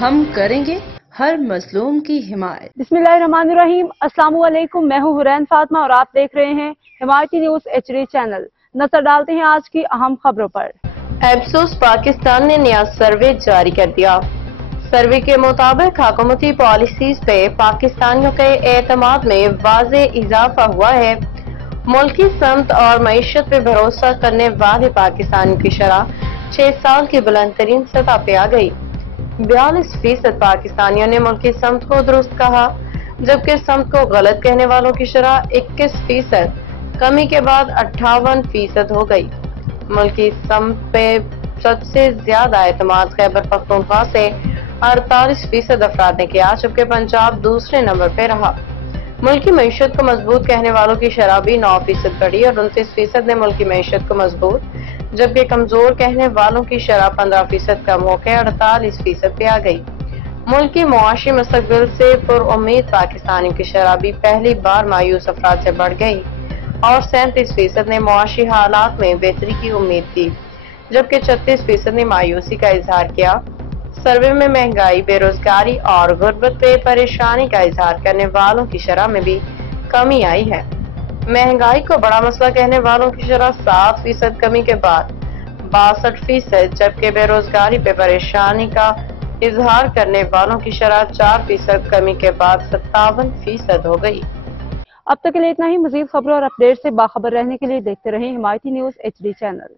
ہم کریں گے ہر مظلوم کی حمایت۔ بسم اللہ الرحمن الرحیم۔ السلام علیکم، میں ہوں حرین فاطمہ اور آپ دیکھ رہے ہیں حمایتی نیوز HD چینل۔ نظر ڈالتے ہیں آج کی اہم خبروں پر۔ ایپسوس پاکستان نے نیا سروے جاری کر دیا۔ سروے کے مطابق حکومتی پالیسیز پہ پاکستانیوں کے اعتماد میں واضح اضافہ ہوا ہے۔ ملکی سمت اور معیشت پہ بھروسہ کرنے والے پاکستانیوں کی شرح 6 سال کی بلند ترین سطح پہ آ گئی۔ 42% پاکستانیوں نے ملکی سمت کو درست کہا، جبکہ سمت کو غلط کہنے والوں کی شرح 21%، کمی کے بعد 58% ہو گئی۔ ملکی سمت پہ سب سے زیادہ اعتماد خیبر پختونخوا سے 48% افراد نے کیا، جبکہ پنجاب دوسرے نمبر پہ رہا۔ ملکی معیشت کو مضبوط کہنے والوں کی شرح بھی 9% بڑھی اور 29% نے ملکی معیشت کو مضبوط، جبکہ کمزور کہنے والوں کی شرح 15% کم ہو کے 48% پہ آ گئی۔ ملکی معاشی مستقبل سے پر امید پاکستانیوں کی شرح بھی پہلی بار مایوس افراد سے بڑھ گئی اور 37% نے معاشی حالات میں بہتری کی امید کی، جبکہ 36% نے مایوسی کا اظہار کیا۔ سروے میں مہنگائی، بے روزگاری اور غربت پہ پریشانی کا اظہار کرنے والوں کی شرح میں بھی کمی آئی ہے۔ مہنگائی کو بڑا مسئلہ کہنے والوں کی شرح 7% کمی کے بعد 62%، جبکہ بے روزگاری پہ پریشانی کا اظہار کرنے والوں کی شرح 4% کمی کے بعد 57% ہو گئی۔ اب تک کے لیے اتنا ہی۔ مزید خبروں اور اپڈیٹ سے باخبر رہنے کے لیے دیکھتے رہیں حمایتی نیوز HD چینل۔